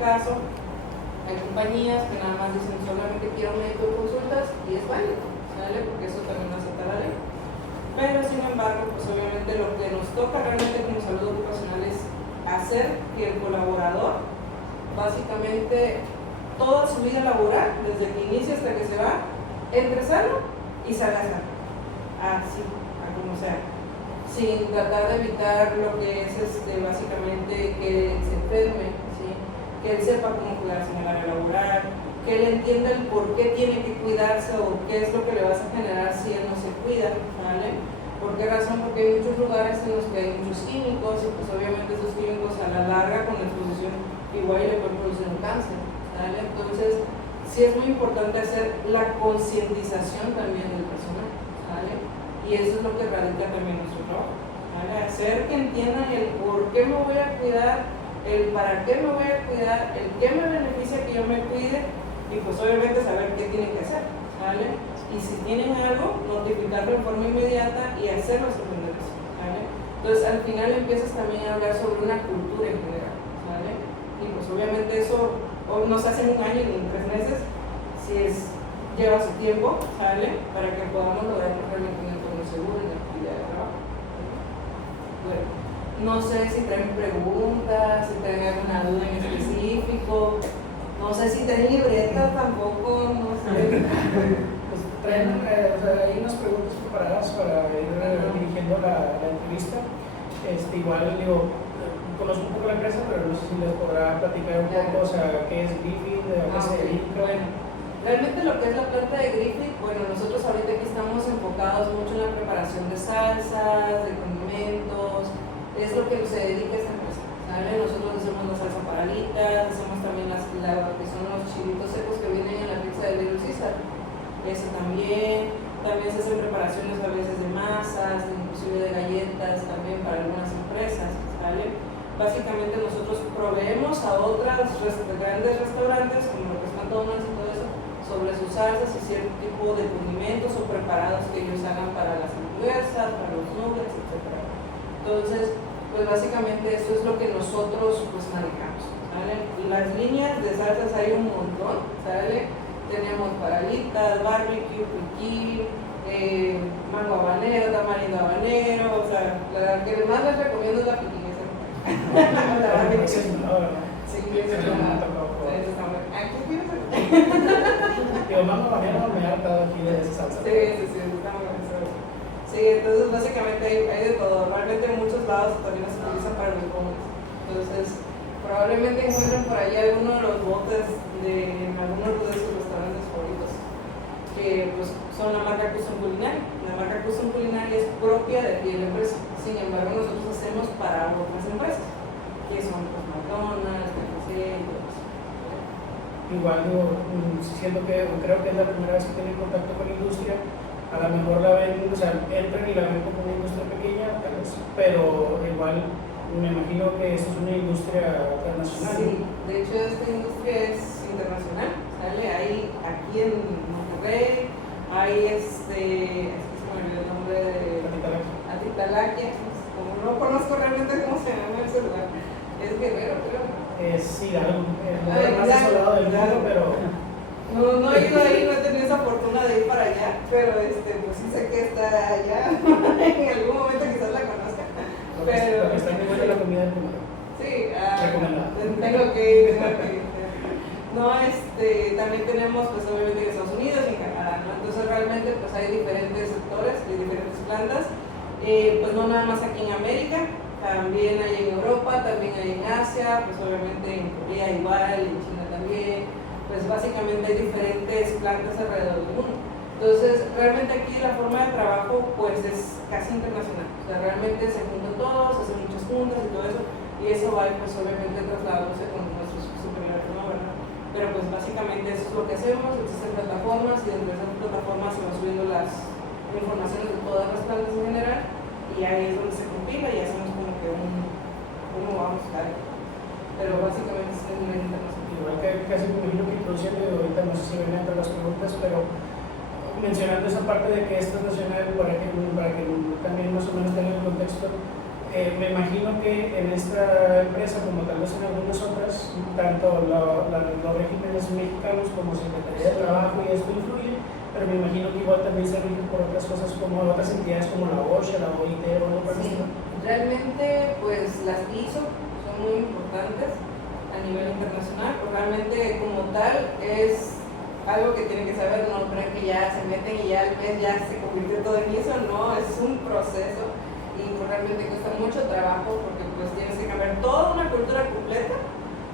caso, hay compañías que nada más dicen solamente quiero un médico de consultas y es válido, ¿sale? Porque eso también lo acepta la ley. Pero sin embargo, pues obviamente lo que nos toca realmente como salud ocupacional es hacer que el colaborador básicamente toda su vida laboral, desde que inicia hasta que se va, entre sano y salga sano, así, a como sea, sin tratar de evitar lo que es básicamente que se enferme, ¿sí? Que él sepa cómo cuidarse en el área laboral, que él entienda el por qué tiene que cuidarse o qué es lo que le vas a generar si él no se cuida, ¿vale? ¿Por qué razón? Porque hay muchos lugares en los que hay muchos químicos y pues obviamente esos químicos a la larga con la exposición igual le pueden producir un cáncer, ¿vale? Entonces sí es muy importante hacer la concientización también del personal, ¿vale? Y eso es lo que radica también nuestro trabajo, ¿vale? Hacer que entiendan el por qué me voy a cuidar, el para qué me voy a cuidar, el qué me beneficia que yo me cuide y pues obviamente saber qué tienen que hacer, ¿vale? Y si tienen algo, notificarlo en forma inmediata y hacerlos entender eso, ¿vale? Entonces al final empiezas también a hablar sobre una cultura en general, ¿vale? Y pues obviamente eso no se hace en un año ni en 3 meses, lleva su tiempo, ¿sale? Para que podamos lograr realmente un entorno seguro en la actividad de trabajo. Bueno, no sé si traen preguntas, si traen alguna duda en específico, no sé si traen libreta tampoco, no sé. Pues traen, hay unas preguntas preparadas para ir dirigiendo la entrevista. Igual digo, conozco un poco la empresa, pero no sé si les podrá platicar un poco, o sea, qué es Griffith, a qué se dedica. Bueno, realmente lo que es la planta de Griffith, bueno, nosotros ahorita aquí estamos enfocados mucho en la preparación de salsas, de condimentos, es lo que se dedica a esta empresa, ¿sale? Nosotros hacemos la salsa para alitas, hacemos también que son los chilitos secos que vienen en la pizza de Little Caesar, eso también se hacen preparaciones a veces de masas, inclusive de galletas también para algunas empresas, ¿sale? Básicamente nosotros proveemos a otras grandes restaurantes como lo que es McDonald's y todo eso sobre sus salsas y cierto tipo de condimentos o preparados que ellos hagan para las hamburguesas, para los nuggets, etc. Entonces, pues básicamente eso es lo que nosotros pues manejamos, ¿sale? Las líneas de salsas hay un montón, ¿sale? Tenemos paralitas, barbecue, piquín, mango habanero, tamarindo habanero, o sea, la que más les recomiendo es la piquín. La barbecue. Sí, eso está muy. Aquí tienes. Digo, mango habanero me ha hartado aquí de esa salsa. Sí, está muy bueno. Sí, entonces básicamente hay de todo. Realmente en muchos lados también se utiliza para los bonus. Entonces, probablemente encuentren por ahí alguno de los botes de algunos de sus restaurantes favoritos, que pues son la marca Custom Culinary. La marca Custom Culinary es propia de aquí de la empresa. Sin embargo, nosotros hacemos para otras empresas, que son pues, McDonald's, KFC y todo eso. Igual digo, siento que creo que es la primera vez que tienen contacto con la industria. A lo mejor la ven, o sea, entran y la ven como una industria pequeña, pero igual me imagino que esto es una industria internacional. Sí, de hecho esta industria es internacional, ¿sale? Hay aquí en Monterrey, hay es que se me olvidó el nombre de Atitalaquia, como no conozco realmente cómo se llama ese lugar, es Guerrero, creo. Es Hidalgo, el lugar más desolado del mundo, pero... No he ido ahí, no he tenido esa fortuna de ir para allá, pero pues sí sé que está allá, en algún momento quizás la conozca. Pero está muy buena la comida del comedor. Sí, tengo que ir. No, también tenemos pues obviamente en Estados Unidos y en Canadá, ¿no? Entonces realmente pues hay diferentes sectores y diferentes plantas, pues no nada más aquí en América, también hay en Europa, también hay en Asia, pues obviamente en Corea igual, en China también. Pues básicamente hay diferentes plantas alrededor del mundo. Entonces, realmente aquí la forma de trabajo pues es casi internacional. O sea, realmente se juntan todos, hacen muchas juntas y todo eso, y eso va pues obviamente trasladándose con nuestros superiores, ¿no? ¿Verdad? Pero pues básicamente eso es lo que hacemos, existen plataformas y dentro de esas plataformas se van subiendo las informaciones de todas las plantas en general y ahí es donde se compila y hacemos como que cómo vamos a estar. Pero básicamente es un nivel internacional. Igual que casi me imagino que introduciendo, ahorita no sé si ven entre las preguntas, pero mencionando esa parte de que esto es nacional, para que también más o menos tengan el contexto, Me imagino que en esta empresa, como tal vez en algunas otras, tanto los regímenes mexicanos como Secretaría de Trabajo y esto influye, pero me imagino que igual también se rige por otras cosas como otras entidades como la OSHA, la OIT o algo por el Sí, estilo. realmente pues las ISO son muy importantes a nivel internacional, pero realmente como tal es algo que tienen que saber, no creen que ya se meten y ya al mes ya se convirtió todo en ISO, no, es un proceso y pues realmente cuesta mucho trabajo porque pues tienes que cambiar toda una cultura completa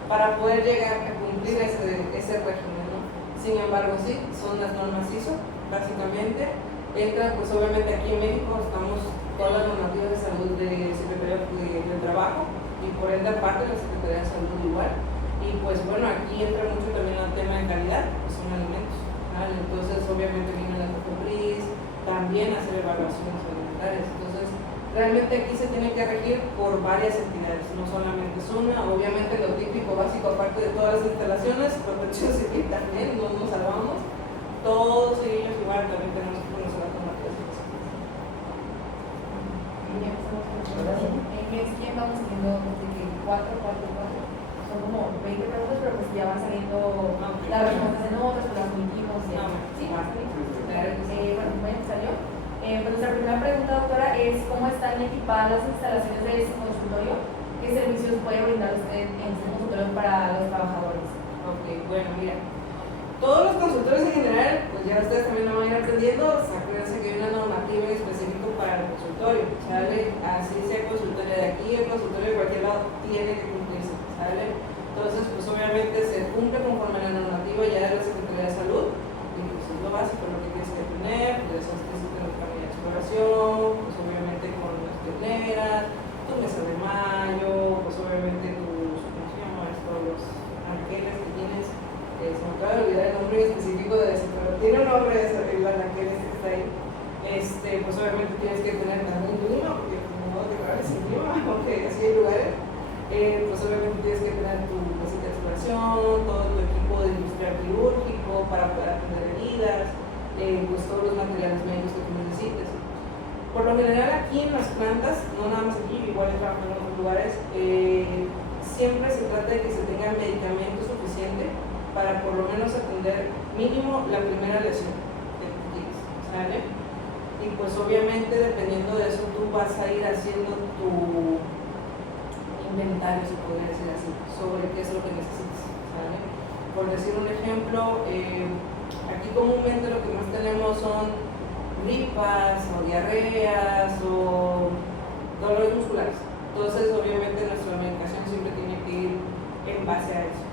para poder llegar a cumplir ese régimen, ¿no? Sin embargo, sí, son las normas ISO, básicamente. Entra, pues obviamente aquí en México estamos todas las normativas de salud de Secretaría de Trabajo y por ende aparte de la Secretaría de Salud igual. Y pues bueno, aquí entra mucho también el tema de calidad, que son alimentos, ¿vale? Entonces obviamente viene la COFEPRIS, también hacer evaluaciones alimentarias. Entonces realmente aquí se tiene que regir por varias entidades, no solamente es una. Obviamente lo típico, básico, aparte de todas las instalaciones, protección civil también, no nos salvamos. Todos ellos igual también tenemos que conocer las normativas. En mes que vamos haciendo de que 4, 4, 4, son como 20 preguntas, pero pues ya van saliendo las respuestas en otras, pues las omitimos y sí, bueno, voy a empezar yo. Pues nuestra primera pregunta, doctora, es ¿cómo están equipadas las instalaciones de ese consultorio? ¿Qué servicios puede brindar usted en ese consultorio para los trabajadores? Ok, bueno, mira, todos los consultores en general, pues ya ustedes también lo van a ir aprendiendo, acuérdense que hay una normativa específica para el consultorio, ¿sale? Así sea consultorio de aquí, el consultorio de cualquier lado, tiene que cumplirse, ¿sale? Entonces, pues obviamente se cumple conforme a la normativa ya de la Secretaría de Salud, y pues es lo básico, lo que tienes que tener, pues es que sí tener camilla de exploración, pues obviamente con las pioneras, tu mesa de mayo, pues obviamente tus, ¿cómo se llama esto? Los anaqueles que tienes. Se me acaba de olvidar el nombre específico de eso, pero tiene un nombre el anaquel que está ahí. Pues obviamente tienes que tener también tu lima, porque como no te graves sin lima, porque así hay lugares. Pues obviamente tienes que tener tu mesita de exploración, todo tu equipo de industrial quirúrgico para poder atender heridas, pues todos los materiales médicos que tú necesites. Por lo general aquí en las plantas, no nada más aquí, igual he trabajado en otros lugares, siempre se trata de que se tenga medicamento suficiente para por lo menos atender mínimo la primera lesión que tú tienes, ¿sale? Y pues obviamente dependiendo de eso tú vas a ir haciendo tu inventario, se podría decir así, sobre qué es lo que necesitas, ¿sale? Por decir un ejemplo, aquí comúnmente lo que más tenemos son gripas o diarreas o dolores musculares. Entonces obviamente nuestra medicación siempre tiene que ir en base a eso,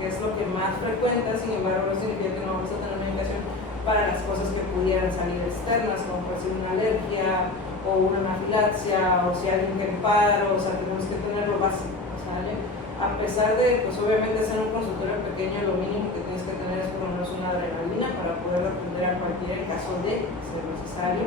que es lo que más frecuenta. Sin embargo, no significa que no vamos a tener medicación para las cosas que pudieran salir externas, como puede ser una alergia o una anafilaxia, o si alguien quiere paro, o sea, tenemos que tener lo básico, ¿sale? A pesar de, pues obviamente ser un consultorio pequeño, lo mínimo que tienes que tener es por lo menos una adrenalina para poder atender a cualquiera en caso de ser necesario,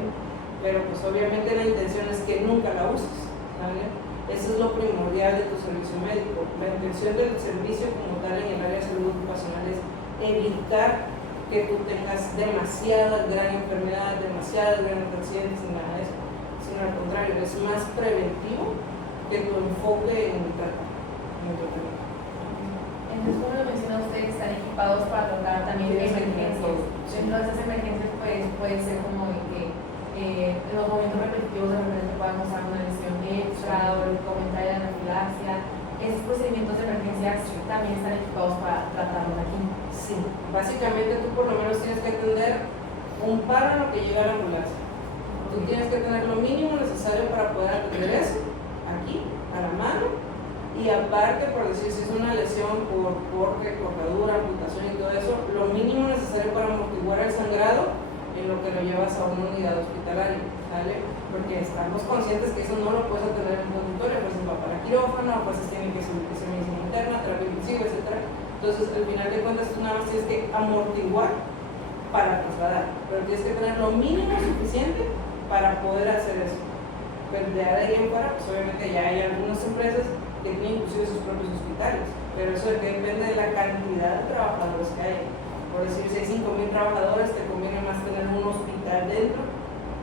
pero pues obviamente la intención es que nunca la uses, ¿sale? Eso es lo primordial de tu servicio médico. La intención del servicio como tal en el área de salud ocupacional es evitar que tú tengas demasiada gran enfermedad, demasiadas grandes accidentes, ni nada de eso, sino al contrario, es más preventivo que tu enfoque en el tratamiento. Entonces, como lo menciona usted, están equipados para tratar también emergencias. Dentro de esas emergencias pues, puede ser como que en los momentos repetitivos de repente puedan mostrar una lesión extra o el comentario de anafilaxia. Esos procedimientos de emergencia también están equipados para tratarlos aquí. Sí, básicamente tú por lo menos tienes que atender un paro en lo que llega a la ambulancia. Tú tienes que tener lo mínimo necesario para poder atender eso aquí, a la mano. Y aparte, por decir, si es una lesión por corte, cortadura, amputación y todo eso, lo mínimo necesario para amortiguar el sangrado en lo que lo llevas a una unidad hospitalaria, ¿vale? Porque estamos conscientes que eso no lo puedes atender en un consultorio, pues va para quirófano, pues tiene que ser medicina interna, terapia intensiva, etc. Entonces, al final de cuentas, tú nada más tienes que amortiguar para trasladar, pero tienes que tener lo mínimo suficiente para poder hacer eso. Pero de ahí en fuera, pues obviamente ya hay algunas empresas que tienen inclusive sus propios hospitales, pero eso depende de la cantidad de trabajadores que hay. Por decir, si hay 5,000 trabajadores, te conviene más tener un hospital dentro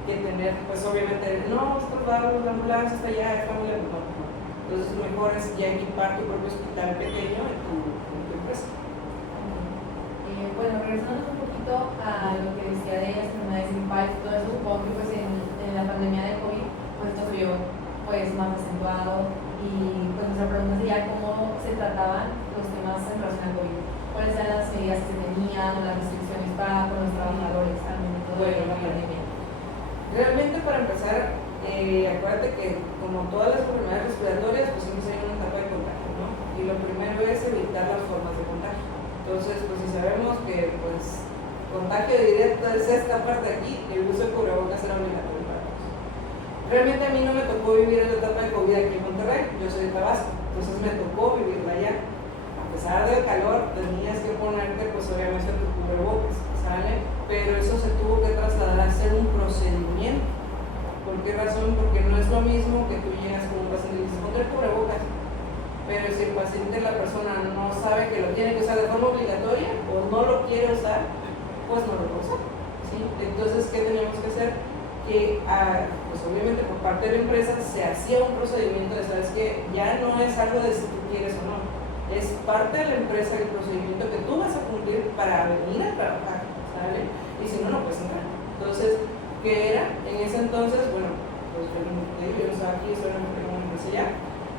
que tener, pues obviamente, no, nosotros la ambulancia está allá, está muy lejos, no. Entonces mejor es ya equipar tu propio hospital pequeño en tu empresa. Bueno, regresando un poquito a lo que decía de las enfermedades gripales, todo eso, supongo que pues en la pandemia de COVID, pues esto se vio pues más acentuado y pues nuestra pregunta sería cómo se trataban los temas en relación al COVID, cuáles eran las medidas que se tenían, las restricciones para con los trabajadores al momento de la pandemia. Realmente para empezar, acuérdate que como todas las enfermedades respiratorias, pues siempre hay una etapa de contagio, ¿no? Y lo primero es evitar las formas de contagio. Entonces, pues si sabemos que pues contagio directo es esta parte de aquí, el uso de cubrebocas era obligatorio para todos. Realmente a mí no me tocó vivir en la etapa de COVID aquí en Monterrey, yo soy de Tabasco, entonces me tocó vivirla allá. A pesar del calor, tenías que ponerte pues obviamente tu cubrebocas, ¿sale? Pero eso se tuvo que trasladar a ser un procedimiento. ¿Por qué razón? Porque no es lo mismo que tú llegas con un paciente y dices, ponte el cubrebocas. Pero si el paciente, la persona no sabe que lo tiene que usar de forma obligatoria o no lo quiere usar, pues no lo va a usar, ¿sí? Entonces, ¿qué teníamos que hacer? Que, pues obviamente por parte de la empresa se hacía un procedimiento de, ¿sabes qué? Ya no es algo de si tú quieres o no, es parte de la empresa el procedimiento que tú vas a cumplir para venir a trabajar, ¿sale? Y si no, no puedes entrar. Entonces, ¿qué era? En ese entonces, bueno, pues yo no estaba aquí, estoy en una empresa ya.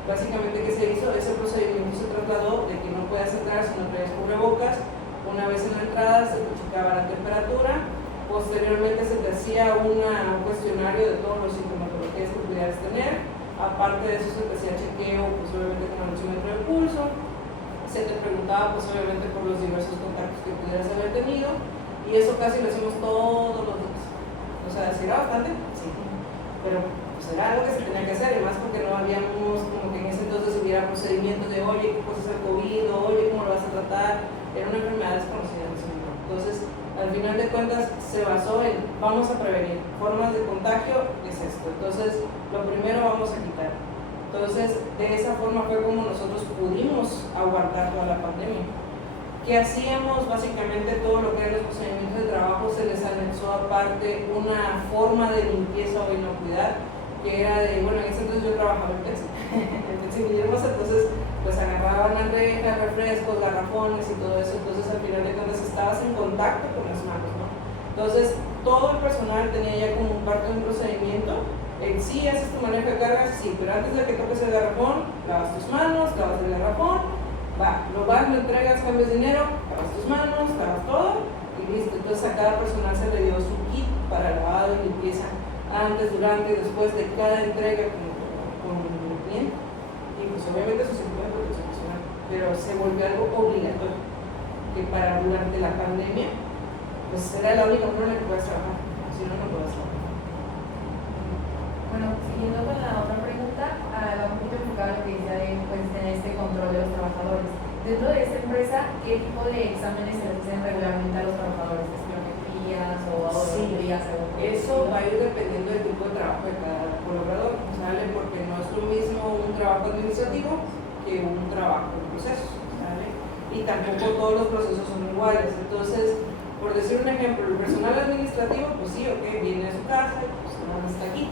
Básicamente, ¿qué se hizo? Ese procedimiento se trasladó de que no puedas entrar si no traes cubrebocas. Una vez en la entrada se te checaba la temperatura, posteriormente se te hacía un cuestionario de todos los sintomatologías que pudieras tener. Aparte de eso se te hacía chequeo, pues obviamente con el oxímetro del pulso. Se te preguntaba pues obviamente por los diversos contactos que pudieras haber tenido, y eso casi lo hacemos todos los días. O sea, ¿sí era bastante? Sí. Pero pues era algo que se tenía que hacer, y más porque no habíamos, como que en ese entonces hubiera procedimientos de, oye, ¿qué cosa es el COVID? Oye, ¿cómo lo vas a tratar? Era una enfermedad desconocida en ese momento. Entonces, al final de cuentas, se basó en, vamos a prevenir, formas de contagio, es esto. Entonces, lo primero vamos a quitar. Entonces, de esa forma fue como nosotros pudimos aguantar toda la pandemia. ¿Qué hacíamos? Básicamente todo lo que eran los procedimientos de trabajo se les anexó aparte una forma de limpieza o inocuidad, que era de, bueno, en ese entonces yo trabajaba en Pepsi, entonces pues agarraban las rejas, refrescos, garrafones y todo eso, entonces al final de cuentas estabas en contacto con las manos, ¿no? Entonces todo el personal tenía ya como parte de un procedimiento. Sí, haces tu manejo de cargas, sí, pero antes de que toques el garrafón, lavas tus manos, lavas el garrafón, lo vas, lo entregas, cambias dinero, lavas tus manos, lavas todo y listo. Entonces a cada personal se le dio su kit para lavado y limpieza antes, durante y después de cada entrega con el cliente. Y pues obviamente eso se puede protección personal, pero se volvió algo obligatorio, que para durante la pandemia pues era la única forma en la que puedes trabajar, si no, no puedes trabajar. Bueno, siguiendo con la otra pregunta, va un poquito enfocado a lo que decía de pues, tener este control de los trabajadores. Dentro de esta empresa, ¿qué tipo de exámenes se les hacen regularmente a los trabajadores? ¿Espirometrías o auditorías? Eso va a ir dependiendo del tipo de trabajo de cada colaborador, ¿sale? Porque no es lo mismo un trabajo administrativo que un trabajo de procesos, ¿sale? Y tampoco todos los procesos son iguales. Entonces, por decir un ejemplo, el personal administrativo, pues sí, ok, viene a su casa y pues nada más está aquí.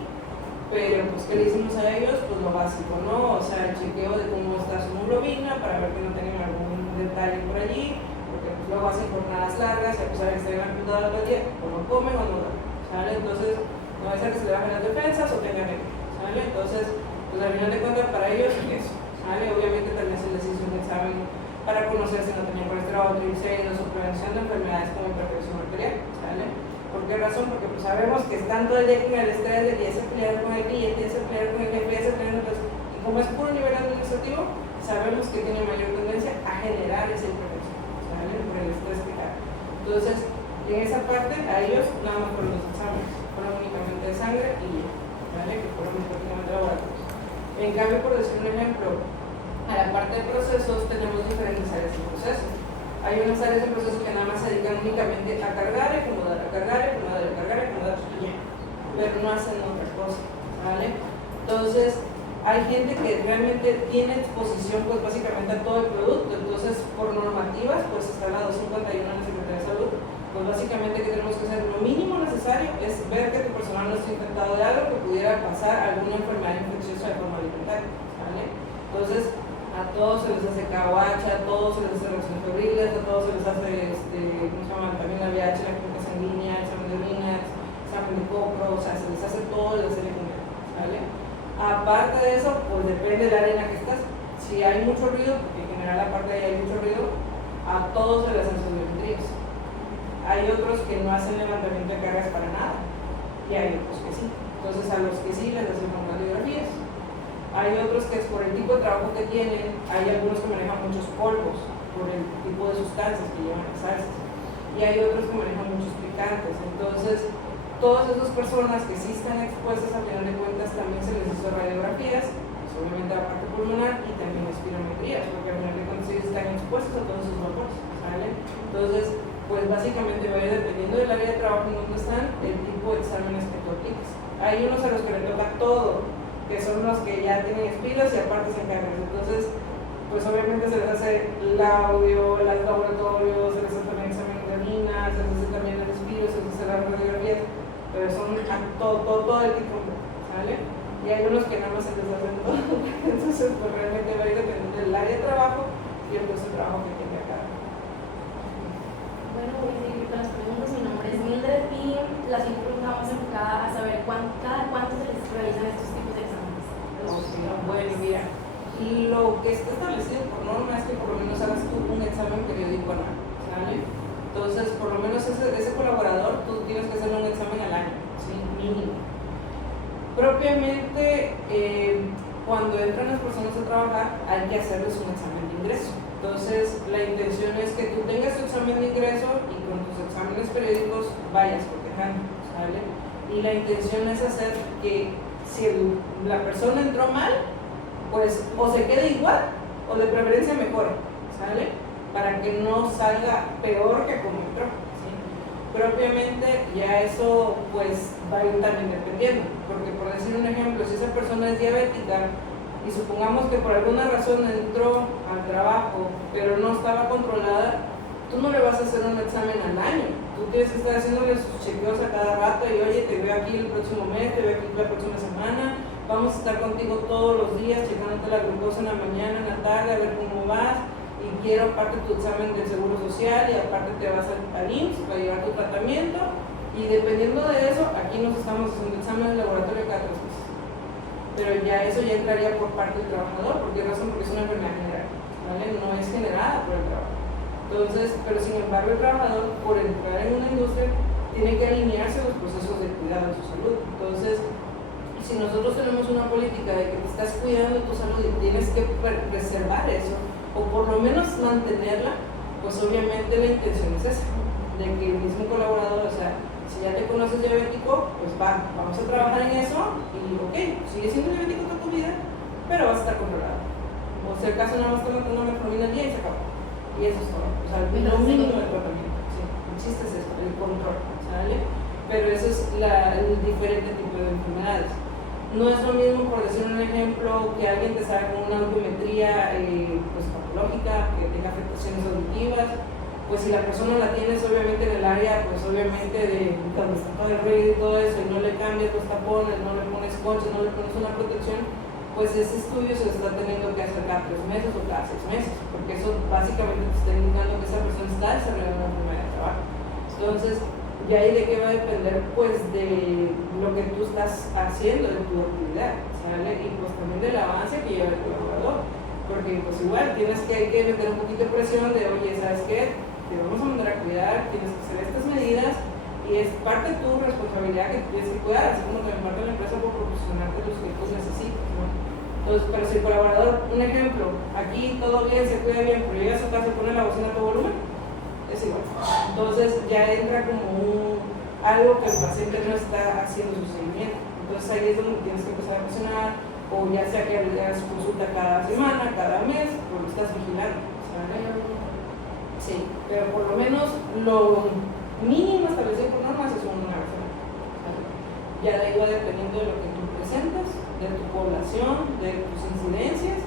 Pero pues ¿qué le hicimos a ellos? Pues lo básico, ¿no? O sea, el chequeo de cómo está su hemoglobina para ver que no tengan algún detalle por allí, porque pues luego hacen jornadas largas y a pesar de que estén en la computadora todo el día, o no comen o no duermen, ¿sale? Entonces, no va a ser que se le bajen las defensas o tengan anemia, ¿sale? Entonces, pues al final de cuentas para ellos es eso, ¿sale? Obviamente también se les hizo un examen para conocer si no tenían colesterol, triglicéridos o prevención de enfermedades como hipertensión arterial, ¿sale? ¿Por qué razón? Porque pues sabemos que están todo el día con el estrés de que ya se pelearon con el cliente, ya se pelearon con el jefe, ya se pelearon con el... Y como es puro nivel administrativo, sabemos que tiene mayor tendencia a generar esa hipertensión, ¿sale? Por el estrés que da. Entonces, en esa parte, a ellos nada más por los exámenes, fueron únicamente de sangre y ¿vale? Que fueron prácticamente laboratorios. En cambio, por decir un ejemplo, a la parte de procesos tenemos diferentes áreas de proceso. Hay unas áreas de proceso que nada más se dedican únicamente a cargar, acomodar, a cargar, acomodar, a cargar, acomodar y ya, pero no hacen otra cosa, ¿vale? Entonces, hay gente que realmente tiene exposición pues básicamente a todo el producto, entonces por normativas pues está la 251 en la Secretaría de Salud, pues básicamente que tenemos que hacer lo mínimo necesario necesario es ver que tu personal no esté infectado de algo que pudiera pasar alguna enfermedad infecciosa de forma alimentaria, ¿vale? Entonces, a todos se les hace KOH, a todos se les hace reacciones febriles, a todos se les hace, ¿cómo se llama? También la VIH, la química sanguínea, examen de orina, examen de copro, o sea, se les hace todo la serie completa, ¿vale? Aparte de eso, pues depende del área en la que estás. Si hay mucho ruido, porque en general aparte de ahí hay mucho ruido, a todos se les hacen audiometrías. Hay otros que no hacen levantamiento de cargas para nada, y hay otros que sí. Entonces a los que sí les hacen radiografías. Hay otros que es por el tipo de trabajo que tienen, hay algunos que manejan muchos polvos por el tipo de sustancias que llevan las salsas, y hay otros que manejan muchos picantes. Entonces, todas esas personas que sí están expuestas, a final de cuentas, también se les hizo radiografías, pues, obviamente la parte pulmonar y también espirometrías, porque a final de cuentas sí están expuestos a todos esos vapores, ¿sale? Entonces, pues básicamente va a ir dependiendo del área de trabajo en donde están, el tipo de exámenes que tú apliques. Hay unos a los que le toca todo, que son los que ya tienen espiros y aparte se encargan. Entonces, pues obviamente se les hace el audio, el laboratorio, se les hace también examen de orina, se les hace también el espiro, se les hace la radiografía, pero son todo el tipo, ¿vale? Y hay unos que nada más se les hacen todo. Entonces, pues realmente va a ir dependiendo del área de trabajo y el puesto de trabajo que tenga cada uno. Bueno, voy a seguir con las preguntas. Mi nombre es Mildred y la siguiente pregunta vamos enfocada a saber cada cuánto se les realizan estos tipos de exámenes. Bueno, mira, lo que está establecido por norma es que por lo menos hagas tú un examen periódico anual, ¿sale? Entonces, por lo menos ese colaborador, tú tienes que hacerle un examen al año, ¿sí? Mínimo. Propiamente, cuando entran las personas a trabajar, hay que hacerles un examen de ingreso. Entonces, la intención es que tú tengas tu examen de ingreso y con tus exámenes periódicos vayas cotejando, ¿sale? Y la intención es hacer que si la persona entró mal, pues o se quede igual o de preferencia mejor, ¿sale? Para que no salga peor que como entró, ¿sí? Propiamente ya eso pues va a ir también dependiendo, porque por decir un ejemplo, si esa persona es diabética y supongamos que por alguna razón entró al trabajo pero no estaba controlada, tú no le vas a hacer un examen al año. Tú tienes que estar haciéndole sus chequeos a cada rato y oye, te veo aquí el próximo mes, te veo aquí la próxima semana, vamos a estar contigo todos los días, checándote la glucosa en la mañana, en la tarde, a ver cómo vas, y quiero aparte tu examen del Seguro Social y aparte te vas al IMSS para llevar tu tratamiento, y dependiendo de eso, aquí nos estamos haciendo examen de laboratorio cada 3 meses. Pero ya eso ya entraría por parte del trabajador, ¿por qué razón? Porque es una enfermedad general, ¿vale? No es generada por el trabajo. Entonces, pero sin embargo el trabajador, por entrar en una industria, tiene que alinearse a los procesos de cuidado de su salud. Entonces, si nosotros tenemos una política de que te estás cuidando de tu salud y tienes que preservar eso, o por lo menos mantenerla, pues obviamente la intención es esa, de que el mismo colaborador, o sea, si ya te conoces diabético, pues vamos a trabajar en eso y ok, sigue siendo diabético toda tu vida, pero vas a estar controlado. O sea, el caso nada más toma una metformina al día y se acabó. Y eso es todo, o sea, lo mínimo del tratamiento, sí. El chiste es eso, el control, ¿sale? Pero eso es el diferente tipo de enfermedades. No es lo mismo, por decir un ejemplo, que alguien te salga con una audiometría pues, patológica, que tenga afectaciones auditivas, pues si la persona la tienes obviamente en el área, pues obviamente de donde está todo el ruido y todo eso, y no le cambias los tapones, no le pones concha, no le pones una protección, pues ese estudio se está teniendo que hacer cada 3 meses o cada 6 meses, porque eso básicamente te está indicando que esa persona está desarrollando una enfermedad de trabajo. Entonces, ¿y ahí de qué va a depender? Pues de lo que tú estás haciendo, de tu actividad, ¿sale? Y pues también del avance que lleva el colaborador, porque pues igual hay que meter un poquito de presión de, oye, ¿sabes qué? Te vamos a mandar a cuidar, tienes que hacer estas medidas, y es parte de tu responsabilidad que tienes que cuidar, así como también parte de la empresa por proporcionarte los que tú necesitas, ¿no? Entonces, pero si el colaborador, un ejemplo, aquí todo bien, se cuida bien, pero llega a su casa y pone la bocina a todo volumen, es igual. Entonces ya entra como algo que el paciente no está haciendo su seguimiento. Entonces ahí es donde tienes que empezar a presionar, o ya sea que hagas su consulta cada semana, cada mes, pues lo estás vigilando, ¿sabes? Sí, pero por lo menos lo mínimo establecido por normas es una vez al año. Ya de ahí va dependiendo de lo que tú presentas, de tu población, de tus incidencias,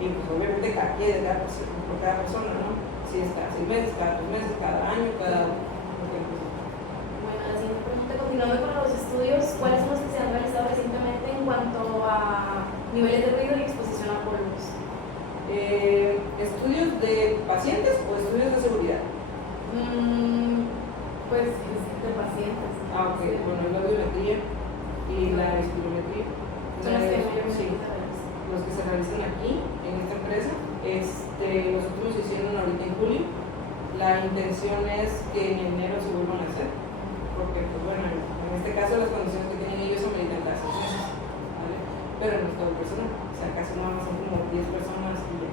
y pues obviamente cada persona, ¿no? Si es cada 6 meses, cada 3 meses, cada año, cada... Bueno, Bueno, la siguiente pregunta, continuando con los estudios, ¿cuáles son los que se han realizado recientemente en cuanto a niveles de ruido y exposición a polvos? ¿Estudios de pacientes o estudios de seguridad? Pues de pacientes. Ok, bueno, la audiometría y la espirometría. Son los que Sí, mayormente se realizan. los que se realizan aquí, en esta empresa. Los últimos se hicieron ahorita en julio. La intención es que en enero se vuelvan a hacer, porque, pues bueno, en este caso las condiciones que tienen ellos ameritan cada 6 meses, ¿vale? Pero no es todo el personal, o sea, casi nada más son como 10 personas y ya.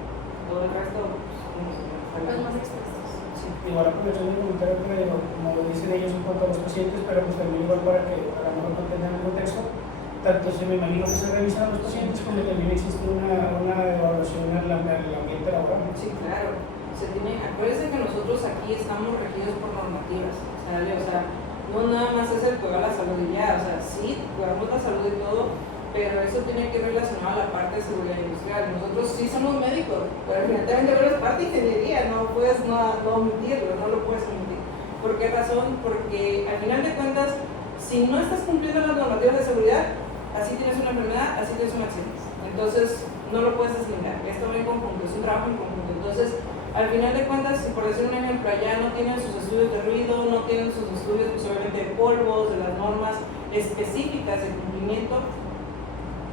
Todo el resto, pues, como se Los más expuestos. Sí. Igual aprovechando el comentario que me digo, como lo dicen ellos en cuanto a los pacientes, pero pues también igual para que a lo mejor no tengan el contexto, tanto se me imagino que se revisan los pacientes como también existe una evaluación al ambiente laboral. Sí, claro. Acuérdense que nosotros aquí estamos regidos por normativas, ¿sale? O sea, no nada más es el cuidar la salud y ya, o sea, sí, cuidamos la salud y todo, pero eso tiene que ir relacionado a la parte de seguridad industrial. Nosotros sí somos médicos, pero evidentemente es parte de ingeniería, no puedes no omitirlo, no lo puedes omitir. ¿Por qué razón? Porque al final de cuentas, si no estás cumpliendo las normativas de seguridad, así tienes una enfermedad, así tienes un accidente. Entonces, no lo puedes deslindar, esto va en conjunto, es un trabajo en conjunto. Entonces, al final de cuentas, si por decir un ejemplo, allá no tienen sus estudios de ruido, no tienen sus estudios pues, obviamente de polvos, de las normas específicas de cumplimiento,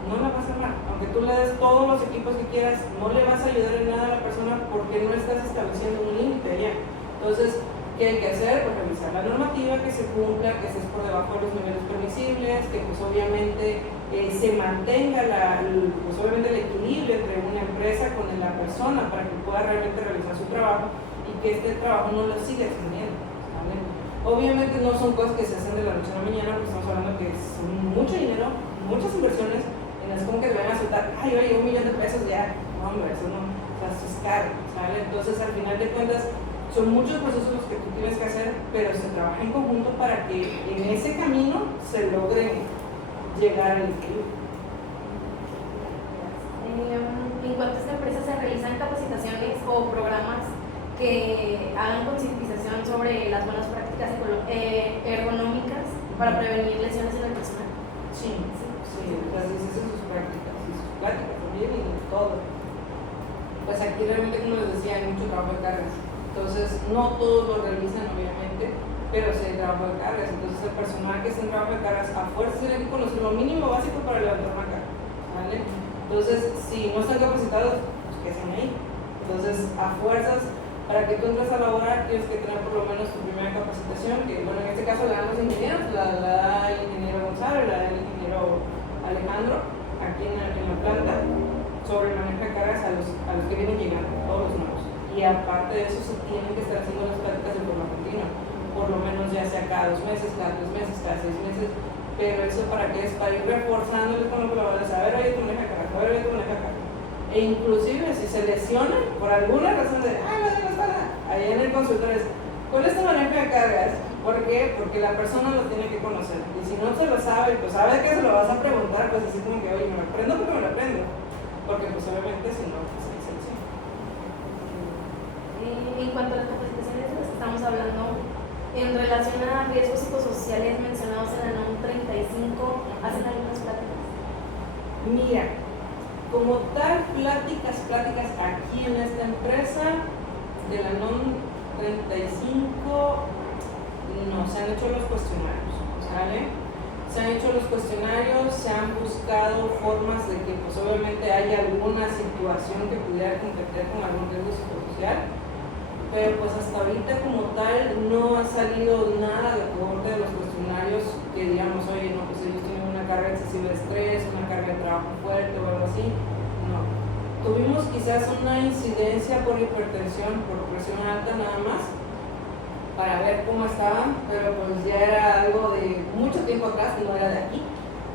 no la vas a armar. Aunque tú le des todos los equipos que quieras, no le vas a ayudar en nada a la persona porque no estás estableciendo un límite allá. Entonces, ¿qué hay que hacer? Pues revisar la normativa, que se cumpla, que estés por debajo de los niveles permisibles, que pues obviamente se mantenga pues obviamente el equilibrio entre una empresa con la persona para que pueda realmente realizar su trabajo y que este trabajo no lo siga extendiendo, ¿vale? Obviamente no son cosas que se hacen de la noche a la mañana, porque estamos hablando que es mucho dinero, muchas inversiones, y no es como que te vayan a soltar, ay, oye, $1 millón ya, no, hombre, eso no, o sea, eso es caro, ¿sale? Entonces al final de cuentas son muchos procesos los que tú tienes que hacer, pero se trabaja en conjunto para que en ese camino se logre llegar al equilibrio. En cuanto a esta empresa se realizan capacitaciones o programas que hagan concientización sobre las buenas prácticas ergonómicas para prevenir lesiones en el personal. Sí, las dices en sus prácticas y sus pláticas también y todo. Pues aquí realmente, como les decía, hay mucho trabajo de cargas. Entonces, no todos lo realizan, obviamente, pero sí hay trabajo de cargas. Entonces, el personal que está en trabajo de cargas a fuerza tiene que conocer lo mínimo básico para levantar una carga, ¿vale? Entonces, si no están capacitados, pues que estén ahí. Entonces, a fuerzas, para que tú entres a laborar, tienes que tener por lo menos tu primera capacitación, que bueno, en este caso la dan los ingenieros, la da el ingeniero Gonzalo, la da el ingeniero Alejandro, aquí en la planta, sobre el manejo de cargas a los que vienen llegando, todos los nuevos. Y aparte de eso, se tienen que estar haciendo las prácticas de forma continua, por lo menos ya sea cada 2 meses, cada 3 meses, cada 6 meses, pero eso para qué es, para ir reforzándoles con los colaboradores, a ver, oye, tú manejas cargas, a ver, oye, tú manejas cargas. E inclusive si se lesionan por alguna razón de, ay, no tengo nada, ahí en el consultorio es, ¿cuál es tu manejo de cargas? ¿Por qué? Porque la persona lo tiene que conocer, y si no se lo sabe, pues sabe que se lo vas a preguntar, pues así como que, oye, me lo aprendo porque me lo aprendo, porque pues obviamente si no, pues hay selección. En cuanto a las capacitaciones de las que estamos hablando, en relación a riesgos psicosociales mencionados en la NOM 35, ¿hacen algunas pláticas? Mira, como tal, pláticas aquí en esta empresa de la NOM 35, no, se han hecho los cuestionarios, ¿sale? Se han hecho los cuestionarios, se han buscado formas de que pues obviamente haya alguna situación que pudiera competir con algún riesgo psicosocial, pero pues hasta ahorita como tal no ha salido nada de corte de los cuestionarios que digamos, oye, no, pues ellos tienen una carga excesiva de estrés, una carga de trabajo fuerte o algo así. No. Tuvimos quizás una incidencia por hipertensión, por presión alta nada más, para ver cómo estaban, pero pues ya era algo de mucho tiempo atrás, no era de aquí.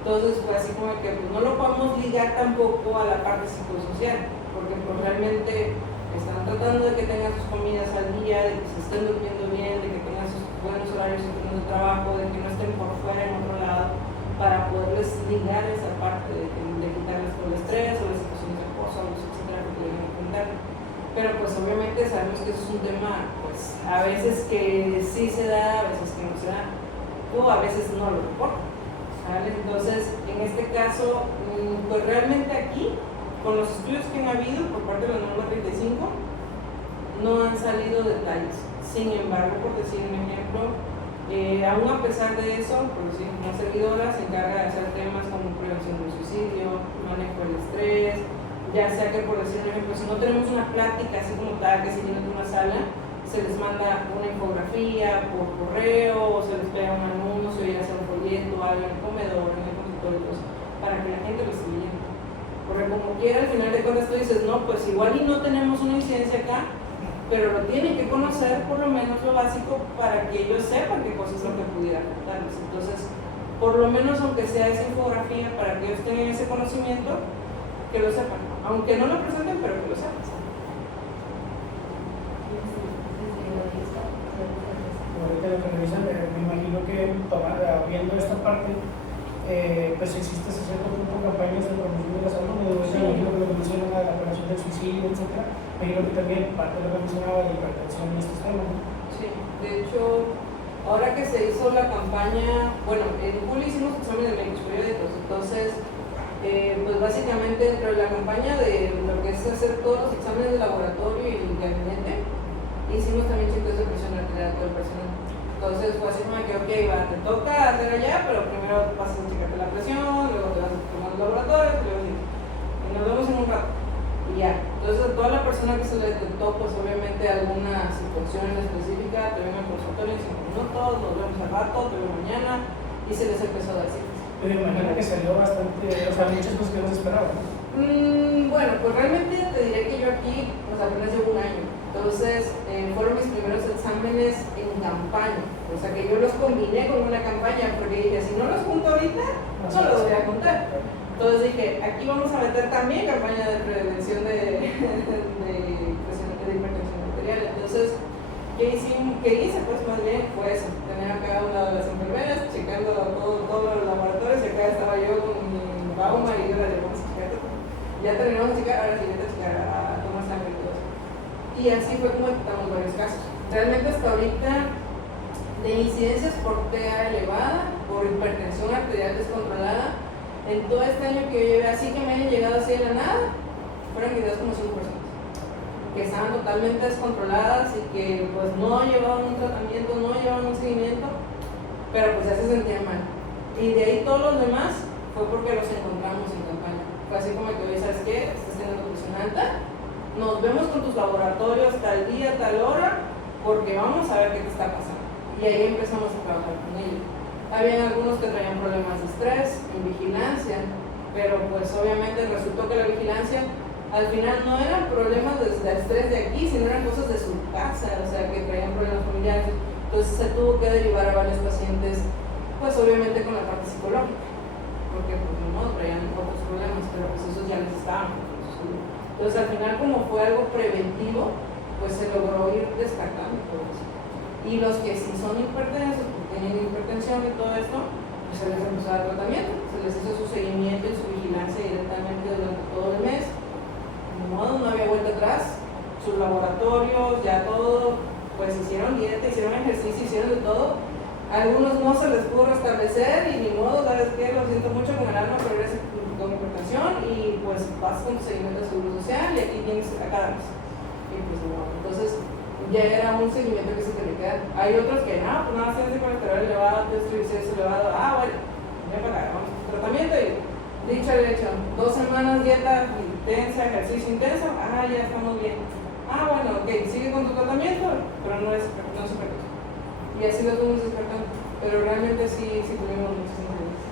Entonces fue así como que pues, no lo podemos ligar tampoco a la parte psicosocial, porque pues realmente están tratando de que tengan sus comidas al día, de que se estén durmiendo bien, de que tengan sus buenos horarios de trabajo, de que no estén por fuera en otro lado, para poderles ligar esa parte de quitarles todo el estrés o las situaciones de acoso, etcétera, que pueden enfrentar. Pero pues obviamente sabemos que eso es un tema, pues a veces que sí se da, a veces que no se da. médico a veces no lo reporta, ¿sale? Entonces, en este caso, pues realmente aquí, con los estudios que han habido por parte de la norma 35, no han salido detalles. Sin embargo, por decir un ejemplo, aún a pesar de eso, por decir, una servidora se encarga de hacer temas como prevención del suicidio, manejo del estrés, ya sea que, por decir un ejemplo, si no tenemos una plática así como tal, que si vienen de una sala, se les manda una infografía por correo, o se les pega un anuncio, ya sea un folleto, algo en el comedor, en el consultorio, para que la gente lo esté viendo. Porque como quiera, al final de cuentas tú dices, no, pues igual y no tenemos una incidencia acá, pero lo tienen que conocer por lo menos lo básico para que ellos sepan qué cosas es lo que pudiera afectarles. Entonces, por lo menos aunque sea esa infografía, para que ellos tengan ese conocimiento, que lo sepan, aunque no lo presenten, pero que lo sepan. Ahorita lo que revisan, me imagino que viendo esta parte, pues existe hasta cierto punto campañas de promoción de la salud, me imagino que lo que mencionan a la prevención del suicidio, etc. Me imagino que también parte de lo que mencionaba de hipertensión en estos temas, ¿no? Sí, de hecho, ahora que se hizo la campaña, bueno, en julio hicimos exámenes médicos periódicos, entonces, pues básicamente dentro de la campaña de lo que es hacer todos los exámenes de laboratorio y el gabinete, hicimos también chequeos de presión arterial a todo el personal. Entonces fue así como que, ok, va, te toca hacer allá, pero primero vas a checarte la presión, luego te vas a tomar los laboratorios, luego sí. Y nos vemos en un rato. Y ya. Entonces a toda la persona que se le detectó, pues obviamente alguna situación específica, te ven al consultorio en 5 minutos, nos vemos al rato, te veo mañana, y se les empezó a dar citas. Me imagino que salió bastante, o sea, muchas cosas que no se esperaban. Bueno, pues realmente te diré que yo aquí, pues apenas llevo un año. Entonces, fueron mis primeros exámenes en campaña. O sea, que yo los combiné con una campaña, porque dije, si no los junto ahorita, no los voy a juntar. Entonces dije, aquí vamos a meter también campaña de prevención de hipertensión arterial. Entonces, ¿qué hice? Pues más bien fue eso. Tenía acá una de las enfermeras checando todos los laboratorios, y acá estaba yo con mi bauma y yo la llevamos a checar. Ya terminamos de checar, ahora siguiente a checar, a tomar sangre y todo eso. Y así fue como detectamos varios casos. Realmente hasta ahorita, de incidencias por TA elevada, por hipertensión arterial descontrolada, en todo este año que yo llevé, así que me hayan llegado así de la nada, fueron videos como 5 personas que estaban totalmente descontroladas y que pues no llevaban un tratamiento, no llevaban un seguimiento, pero pues ya se sentían mal. Y de ahí todos los demás fue porque los encontramos en campaña. Fue así como que, oye, ¿sabes qué? Estás teniendo presión alta, nos vemos con tus laboratorios tal día, tal hora, porque vamos a ver qué te está pasando. Y ahí empezamos a trabajar con ellos. Habían algunos que traían problemas de estrés, en vigilancia, pero pues obviamente resultó que la vigilancia al final no eran problemas de estrés de aquí, sino eran cosas de su casa, o sea, que traían problemas familiares. Entonces se tuvo que derivar a varios pacientes, pues obviamente con la parte psicológica, porque pues no traían otros problemas, pero pues esos ya les estaban. Entonces al final, como fue algo preventivo, pues se logró ir descartando todo eso. Y los que sí son hipertensos, porque tienen hipertensión y todo esto, pues se les empezó a dar tratamiento, se les hizo su seguimiento y su vigilancia directamente durante todo el mes. No había vuelta atrás, sus laboratorios, ya todo, pues hicieron dieta, hicieron ejercicio, hicieron de todo. Algunos no se les pudo restablecer y ni modo, ¿sabes qué? Lo siento mucho con el alma, pero eres con hipertensión y pues vas con tu seguimiento de seguro social y aquí tienes a cada mes. Y pues no, entonces ya era un seguimiento que se tenía que dar. Hay otros que no, pues nada, tienes colesterol elevado, tienes triglicéridos elevado, bueno, ya para acá, vamos a tratamiento y dicho y hecho, 2 semanas dieta intensa, ejercicio intenso, ya estamos bien. Bueno, ok, sigue con tu tratamiento, pero no es hipertensión. Y así lo tuvimos despertando, pero realmente sí tuvimos muchas incidencias.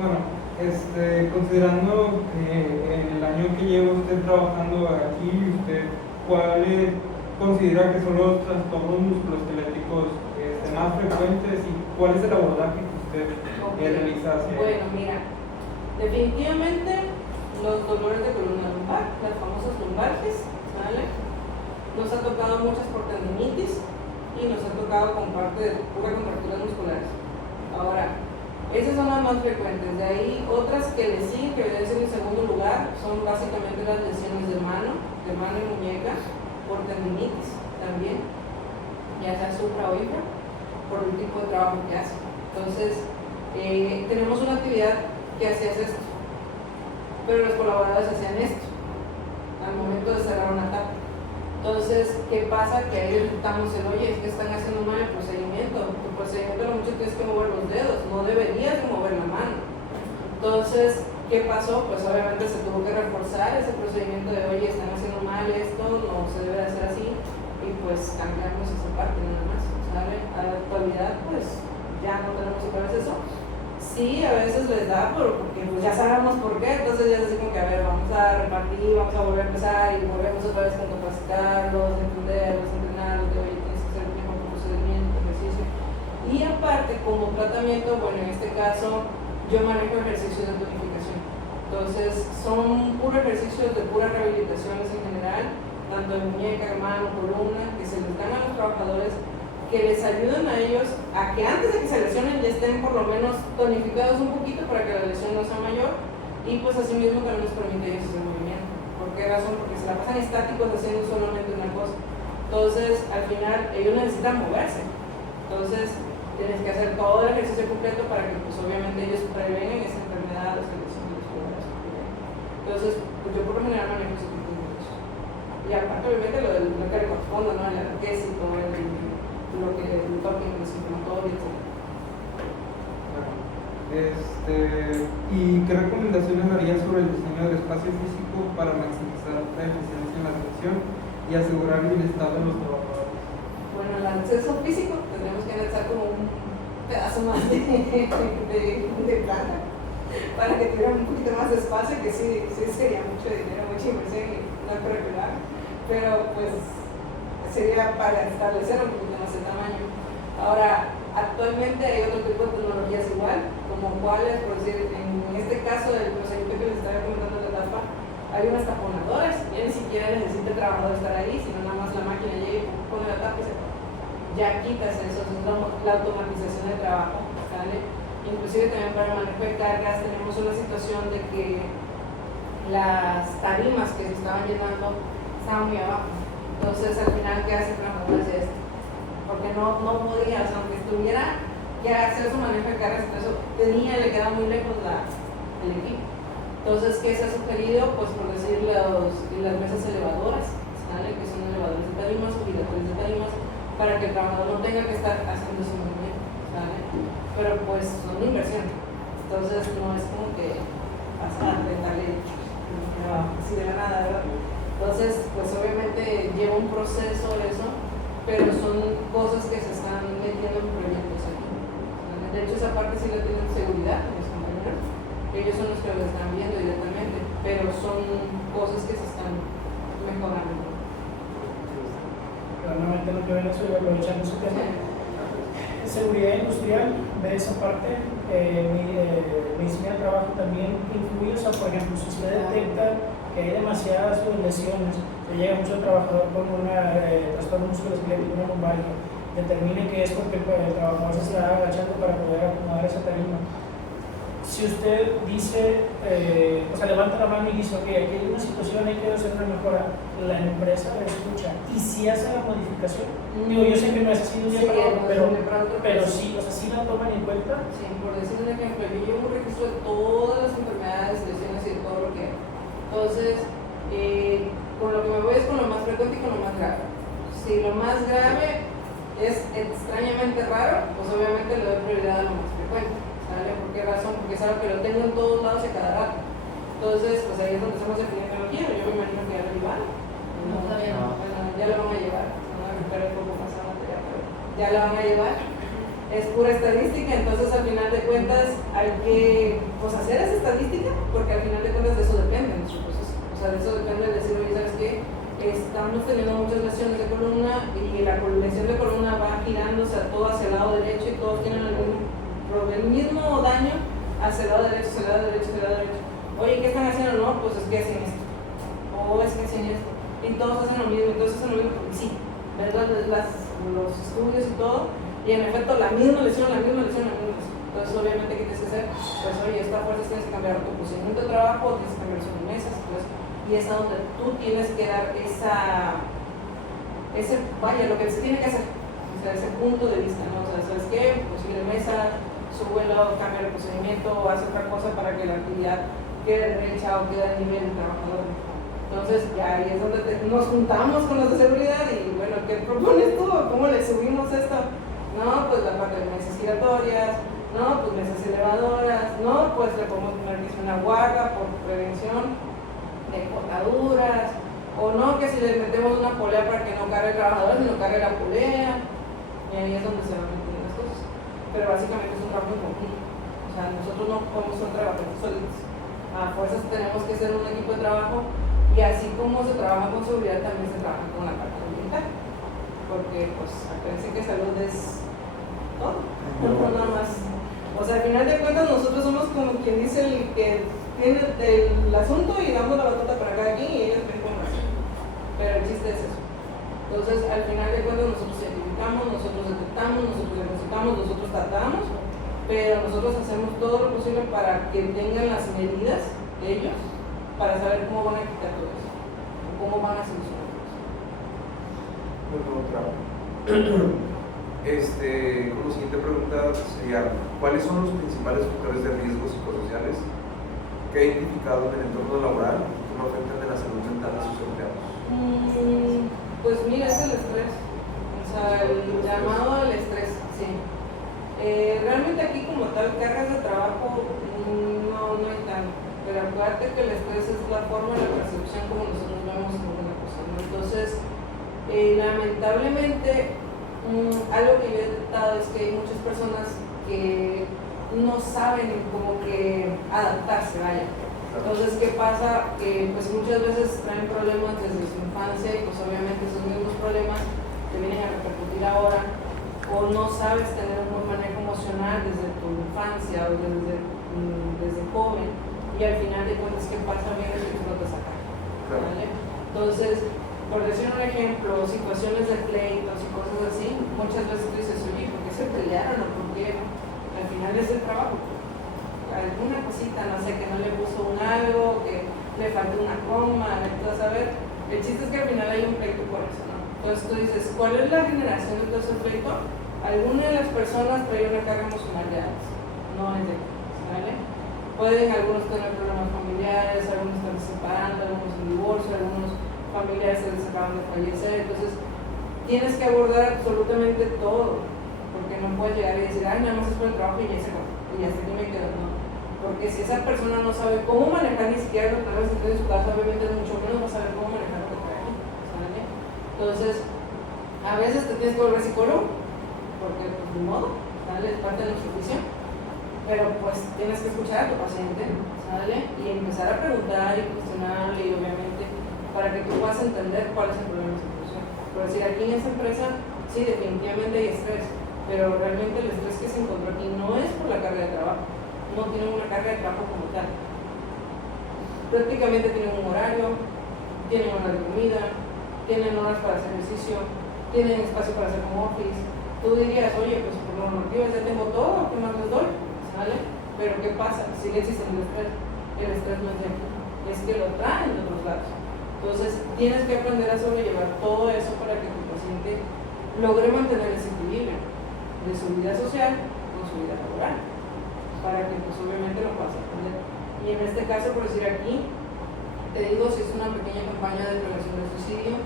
Bueno, considerando el año que lleva usted trabajando aquí, ¿cuáles considera que son los trastornos musculoesqueléticos más frecuentes y cuál es el abordaje que usted realiza? Bueno, mira, definitivamente los dolores de columna lumbar, las famosas lumbalgias, ¿vale? Nos ha tocado muchas por tendinitis y nos ha tocado con parte de pura contracturas musculares. Ahora, esas son las más frecuentes. De ahí otras que le siguen, que deben ser en segundo lugar, son básicamente las lesiones de mano y muñeca, por tendinitis también, ya sea supra o infra. por el tipo de trabajo que hace. Entonces, tenemos una actividad que hacías esto, pero los colaboradores hacían esto al momento de cerrar una tapa. Entonces, ¿qué pasa? Que ahí detectamos el, oye, es que están haciendo mal el procedimiento. Tu procedimiento a lo mucho tienes que mover los dedos, no deberías de mover la mano. Entonces, ¿qué pasó? Pues obviamente se tuvo que reforzar ese procedimiento de, oye, están haciendo mal esto, no se debe de hacer así, y pues cambiamos esa parte nada más, ¿sale? A la actualidad, pues ya no tenemos otra vez eso. Sí, a veces les da porque pues ya sabemos por qué, entonces ya es así como que, a ver, vamos a repartir, vamos a volver a empezar y volvemos otra vez con capacitarlos, entenderlos, entrenarlos, de oye, tienes que hacer el mismo procedimiento, ejercicio. Y aparte, como tratamiento, bueno, en este caso, yo manejo ejercicios de tonificación. Entonces, son puros ejercicios de puras rehabilitaciones en general, tanto de muñeca, mano, columna, que se les dan a los trabajadores, que les ayuden a ellos a que antes de que se lesionen ya estén por lo menos tonificados un poquito para que la lesión no sea mayor, y pues así mismo también les permite a ellos hacer movimiento. ¿Por qué razón? Porque se la pasan estáticos haciendo solamente una cosa. Entonces, al final, ellos necesitan moverse. Entonces, tienes que hacer todo el ejercicio completo para que pues obviamente ellos prevengan esa enfermedad, esa lesión de los jugadores. Entonces, pues yo por lo general manejo ese tipo de cosas. Y aparte, obviamente, lo que le corresponde, ¿no? El analgésico, lo que el toque desinflamatorio, etc. ¿Y qué recomendaciones darías sobre el diseño del espacio físico para maximizar la eficiencia en la atención y asegurar el bienestar de los trabajadores? Bueno, el acceso físico tendremos que anexar como un pedazo más de planta para que tuviera un poquito más de espacio, que sí sería mucho dinero, mucha inversión y no es regular, pero pues sería para establecer un poquito más el tamaño. Ahora, actualmente hay otro tipo de tecnologías igual, como cuáles, por decir, en este caso del procedimiento que les estaba comentando de la tapa, hay unas taponadoras, ya ni siquiera necesita el trabajador estar ahí, sino nada más la máquina llega y pone la tapa y se ya quitas eso, es la automatización del trabajo, ¿vale? Inclusive también para el manejo de cargas tenemos una situación de que las tarimas que se estaban llenando estaban muy abajo. Entonces, al final, ¿qué hace el trabajador? Hace esto. Porque no podía, o sea, aunque estuviera que hacer su manejo de cargas, eso le quedaba muy lejos el equipo. Entonces, ¿qué se ha sugerido? Pues, por decir, las mesas elevadoras, ¿sale? Que son elevadores de tarimas, giradores de tarimas, para que el trabajador no tenga que estar haciendo ese movimiento, ¿sale? Pero, pues, son de inversión. Entonces, no es como que pasar, darle así de la nada, ¿verdad? Entonces, pues obviamente lleva un proceso eso, pero son cosas que se están metiendo en proyectos aquí. De hecho, esa parte sí la tienen seguridad, mis compañeros. Ellos son los que lo están viendo directamente, pero son cosas que se están mejorando. Claramente lo que ven es aprovechando ese tema. Seguridad industrial, de esa parte, medicina del trabajo también influye. O sea, por ejemplo, si usted detecta que hay demasiadas lesiones, que llega mucho trabajador con un trastorno musculoesquelético, una lumbalgia, determine que es porque el trabajador se está agachando para poder acomodar esa tarima. Si usted dice, o sea, levanta la mano y dice, ok, aquí hay una situación, hay que hacer una mejora, la empresa le escucha y si hace la modificación. Digo, yo sé que no es así de un día para otro, pero sí, o sea, sí la toman en cuenta. Sí, por decir un ejemplo, yo llevo un registro de todas las enfermedades, lesiones y de todo lo que hay. Entonces, con lo que me voy es con lo más frecuente y con lo más grave. Si lo más grave es extrañamente raro, pues obviamente le doy prioridad a lo más frecuente. ¿Sale? ¿Por qué razón? Porque es algo que lo tengo en todos lados y a cada rato. Entonces, pues ahí es donde estamos en epidemiología. Yo me imagino que ya lo llevaron. No, todavía no. Bueno, ya lo van a llevar. No van a recuperar un poco más adelante ya, pero ya lo van a llevar. Es pura estadística, entonces al final de cuentas hay que pues, hacer esa estadística, porque al final de cuentas de eso depende nuestro proceso. O sea, de eso depende de decir, oye, ¿sabes qué? Estamos teniendo muchas lesiones de columna y la lesión de columna va girándose a todo hacia el lado derecho y todos tienen el mismo daño hacia el lado derecho, hacia el lado derecho, hacia el lado derecho. Oye, ¿qué están haciendo? No, pues es que hacen esto. O es que hacen esto. Y todos hacen lo mismo, entonces hacen lo mismo porque sí. Ves los estudios y todo, y en efecto la misma lesión. Entonces obviamente, ¿qué tienes que hacer? Pues oye, esta fuerza tienes que cambiar tu procedimiento de trabajo, tienes que cambiar sus mesas, entonces, y es a donde tú tienes que dar lo que se tiene que hacer. o sea, ese punto de vista, ¿no? O sea, ¿sabes qué? Posible mesa, súbelo, cambia el procedimiento, o hace otra cosa para que la actividad quede derecha o quede a nivel del trabajador. Entonces, ya ahí es donde nos juntamos con los de seguridad y, bueno, ¿qué propones tú? ¿Cómo le subimos esto? No, pues la parte de mesas giratorias, no, pues mesas elevadoras, no, pues le podemos poner que es una guarda por prevención de cortaduras, o no, que si le metemos una polea para que no cargue el trabajador, sino cargue la polea, y ahí es donde se van metiendo las cosas. Pero básicamente es un trabajo en conjunto, o sea, nosotros no podemos ser trabajadores solitos, a fuerzas tenemos que ser un equipo de trabajo, y así como se trabaja con seguridad, también se trabaja con la parte ambiental, porque pues acuérdense que salud es todo, no nada más. O sea, al final de cuentas nosotros somos como quien dice el que tiene el asunto y damos la batuta para cada quien y ellos ven cómo hacer. Pero el chiste es eso. Entonces, al final de cuentas nosotros identificamos, nosotros detectamos, nosotros diagnosticamos, nosotros tratamos, pero nosotros hacemos todo lo posible para que tengan las medidas ellos para saber cómo van a quitar todo eso, o cómo van a solucionar todo eso. Bueno, otra. Como siguiente pregunta sería, ¿cuáles son los principales factores de riesgo psicosociales que ha identificado en el entorno laboral que no afectan en la salud mental de sus empleados? Pues mira, es el estrés, o sea, el llamado al estrés, sí. Realmente aquí como tal, cargas de trabajo no hay tanto, pero acuérdate que el estrés es la forma de la percepción como nosotros vemos una cosa, ¿no? Entonces, lamentablemente, algo que yo he detectado es que hay muchas personas que no saben como que adaptarse, vaya. Entonces, ¿qué pasa? Que pues muchas veces traen problemas desde su infancia y pues obviamente esos mismos problemas te vienen a repercutir ahora, o no sabes tener un buen manejo emocional desde tu infancia o desde joven, y al final de cuentas, ¿qué pasa? Vienes y explotas acá, ¿vale? Entonces, por decir un ejemplo, situaciones de pleitos y cosas así, muchas veces tú dices, oye, ¿por qué se pelearon o por qué? Al final es el trabajo. Alguna cosita, no sé, que no le puso un algo, que le faltó una coma, a saber. El chiste es que al final hay un pleito por eso, ¿no? Entonces tú dices, ¿cuál es la generación de todo ese pleito? Alguna de las personas trae una carga emocional de antes, no es de ¿vale? Pueden algunos tener problemas familiares, algunos están separando, algunos en divorcio, algunos familiares se les acaban de fallecer, entonces tienes que abordar absolutamente todo, porque no puedes llegar y decir, ay, nada más es por el trabajo y ya se acabó, y hasta aquí me quedo, no. Porque si esa persona no sabe cómo manejar ni siquiera los problemas que tiene en su casa, obviamente mucho menos va a saber cómo manejar lo que trae aquí, ¿sale? Entonces, a veces te tienes que volver psicólogo, porque pues de modo, ¿sale? Es parte de nuestra oficio, pero pues tienes que escuchar a tu paciente, ¿sale? Y empezar a preguntar y cuestionarle y obviamente para que tú puedas entender cuál es el problema de situación. Por decir, aquí en esta empresa, sí, definitivamente hay estrés, pero realmente el estrés que se encontró aquí no es por la carga de trabajo, no tienen una carga de trabajo como tal. Prácticamente tienen un horario, tienen hora de comida, tienen horas para hacer ejercicio, tienen espacio para hacer home office. Tú dirías, oye, pues por normativas ya tengo todo, ¿qué más les doy? ¿Sale? Pero ¿qué pasa? Sigue existiendo el estrés. El estrés no es de aquí, es que lo traen de otros lados. Entonces, tienes que aprender a sobrellevar todo eso para que tu paciente logre mantener ese equilibrio de su vida social con su vida laboral, para que pues obviamente lo puedas aprender. Y en este caso, por decir aquí, te digo, si es una pequeña campaña de prevención del suicidio,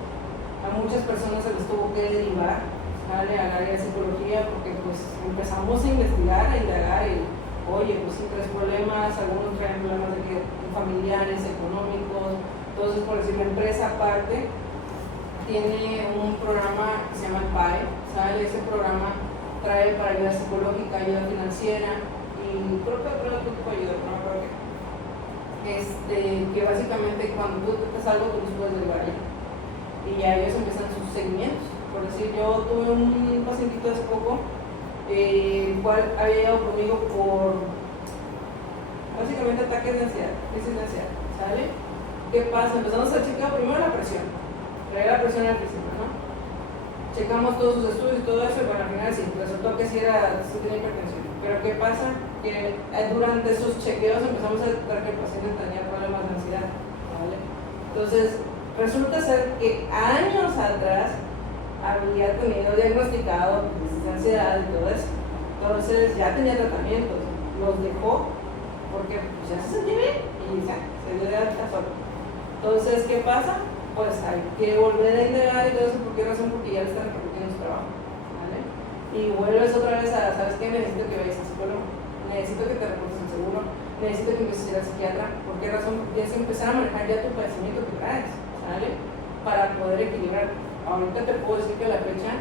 a muchas personas se les tuvo que derivar, ¿sale? Al área de psicología, porque pues empezamos a investigar, a indagar y, oye, pues sí traes problemas, algunos traen problemas de familiares, económicos. Entonces, por decir, la empresa aparte tiene un programa que se llama el PAE, ¿sale? Ese programa trae para ayuda psicológica, ayuda financiera y creo que otro tipo de ayuda, no me acuerdo qué. Que básicamente cuando tú detectas algo, tú los puedes derivar ya. Y ya ellos empiezan sus seguimientos. Por decir, yo tuve un pacientito hace poco, el cual había llegado conmigo por básicamente ataques de ansiedad, crisis de ansiedad, ¿sale? ¿Qué pasa? Empezamos a checar primero la presión, traer la presión al principio, ¿no? Checamos todos sus estudios y todo eso, y bueno, al final sí, resultó que sí tenía hipertensión. Pero ¿qué pasa? Que durante esos chequeos empezamos a detectar que el paciente tenía problemas de ansiedad, ¿vale? Entonces, resulta ser que años atrás había tenido diagnosticado pues, ansiedad y todo eso. Entonces ya tenía tratamientos, los dejó porque pues, ya se sentía bien y ya, se dio de alta solo. Entonces, ¿qué pasa? Pues hay que volver a indagar y todo eso. ¿Por qué razón? Porque ya le están repercutiendo su trabajo, ¿vale? Y vuelves otra vez a, ¿sabes qué? Necesito que vayas al psicólogo, necesito que te reportes el seguro, necesito que empieces a ir al psiquiatra. ¿Por qué razón? Porque tienes que empezar a manejar ya tu padecimiento que traes, ¿vale? Para poder equilibrar. Ahorita te puedo decir que a la fecha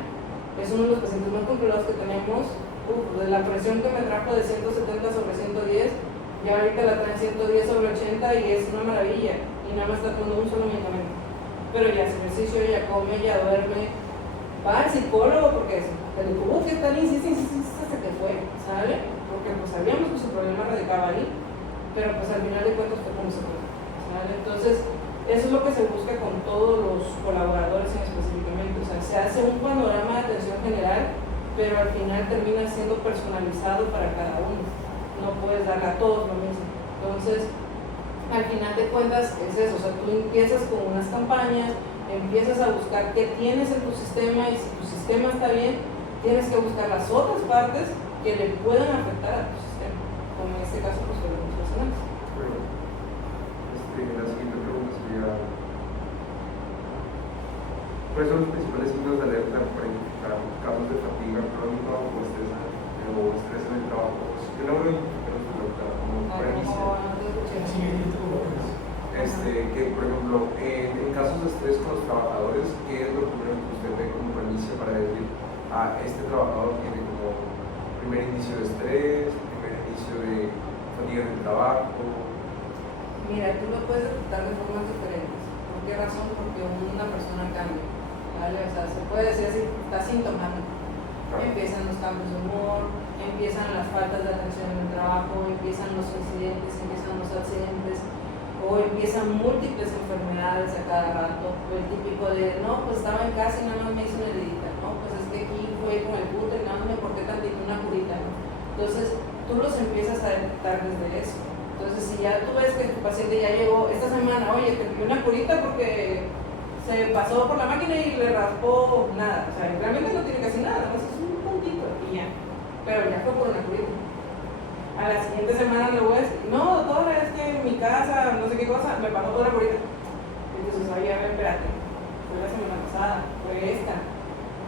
es uno de los pacientes más controlados que tenemos. De la presión que me trajo de 170/110, ya ahorita la traen 110/80 y es una maravilla. Y nada más está tomando un solo medicamento. Pero ya hace ejercicio, ya come, ya duerme. Va al psicólogo porque te tuvo que estar insiste hasta que fue, ¿sale? Porque pues sabíamos que su problema radicaba ahí, pero pues al final de cuentas fue como se fue, ¿sale? Entonces, eso es lo que se busca con todos los colaboradores específicamente. O sea, se hace un panorama de atención general, pero al final termina siendo personalizado para cada uno. No puedes darle a todos lo mismo. Entonces, al final de cuentas es eso, o sea, tú empiezas con unas campañas, empiezas a buscar qué tienes en tu sistema y si tu sistema está bien, tienes que buscar las otras partes que le puedan afectar a tu sistema, como en este caso pues los profesionales. Bueno, la siguiente pregunta sería, ¿cuáles son los principales signos de alerta para identificar casos de fatiga crónica o estrés en el trabajo? Yo lo voy a identificar como premisa. Que por ejemplo, en casos de estrés con los trabajadores, ¿qué es lo primero que usted ve como premisa para decir, este trabajador tiene como primer inicio de estrés, primer inicio de fatiga en el trabajo? Mira, tú lo puedes detectar de formas diferentes. ¿Por qué razón? Porque una persona cambia, ¿vale? O sea, se puede decir así, está sintomático. Empiezan los cambios de humor, empiezan las faltas de atención en el trabajo, empiezan los incidentes, empiezan los accidentes, o empiezan múltiples enfermedades a cada rato. O el típico de, no, pues estaba en casa y nada más me hizo una heridita, no, pues es que aquí fue con el puto y nada más me corté tantito una curita, ¿no? Entonces, tú los empiezas a detectar desde eso. Entonces, si ya tú ves que tu paciente ya llegó esta semana, oye, te pidió una curita porque se pasó por la máquina y le raspó nada, o sea, realmente no tiene casi nada, ¿no? Es un puntito y ya, pero ya fue por una curita. A la siguiente semana luego es, no, doctora, es que en mi casa, no sé qué cosa, me pasó toda la curita. Entonces, oye, a ver, espérate, fue la semana pasada, fue esta.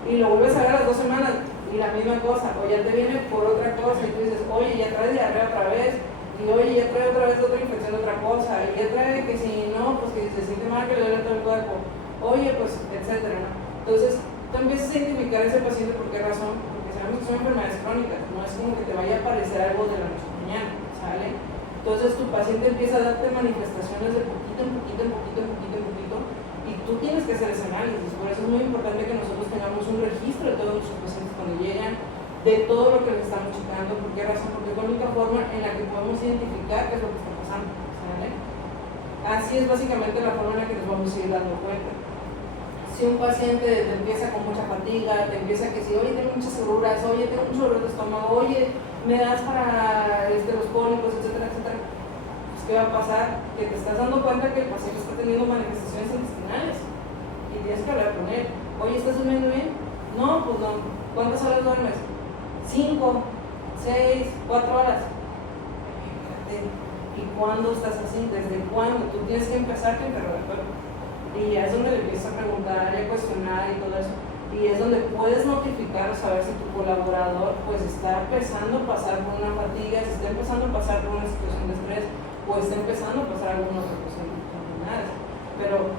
Y lo vuelves a ver a las 2 semanas y la misma cosa, o ya te viene por otra cosa y tú dices, oye, ya trae diarrea otra vez, y oye, ya trae otra vez otra infección de otra cosa, y ya trae que si no, pues que se siente mal, que le duele todo el cuerpo, oye, pues, etcétera, ¿no? Entonces, tú empiezas a identificar a ese paciente por qué razón. Sabemos que son enfermedades crónicas, no es como que te vaya a aparecer algo de la noche a la mañana, ¿sale? Entonces tu paciente empieza a darte manifestaciones de poquito en poquito, y tú tienes que hacer ese análisis. Por eso es muy importante que nosotros tengamos un registro de todos nuestros pacientes cuando llegan, de todo lo que les estamos checando. ¿Por qué razón? Porque es la única forma en la que podemos identificar qué es lo que está pasando, ¿sale? Así es básicamente la forma en la que nos vamos a ir dando cuenta. Si un paciente te empieza con mucha fatiga, te empieza que si, oye, tengo muchas agruras, oye, tengo mucho dolor de estómago, oye, me das para los cólicos, etcétera, etcétera, pues ¿qué va a pasar? Que te estás dando cuenta que el paciente está teniendo manifestaciones intestinales y tienes que hablar con él. Oye, ¿estás durmiendo bien? No, pues no. ¿Cuántas horas duermes? 5, 6, 4 horas. ¿Y cuándo estás así? ¿Desde cuándo? Tú tienes que empezar tu interrogatorio. Y ya es donde le empiezas a preguntar y a cuestionar y todo eso. Y es donde puedes notificar o saber si tu colaborador pues está empezando a pasar por una fatiga, si está empezando a pasar por una situación de estrés o está empezando a pasar alguna otra cosa. Pero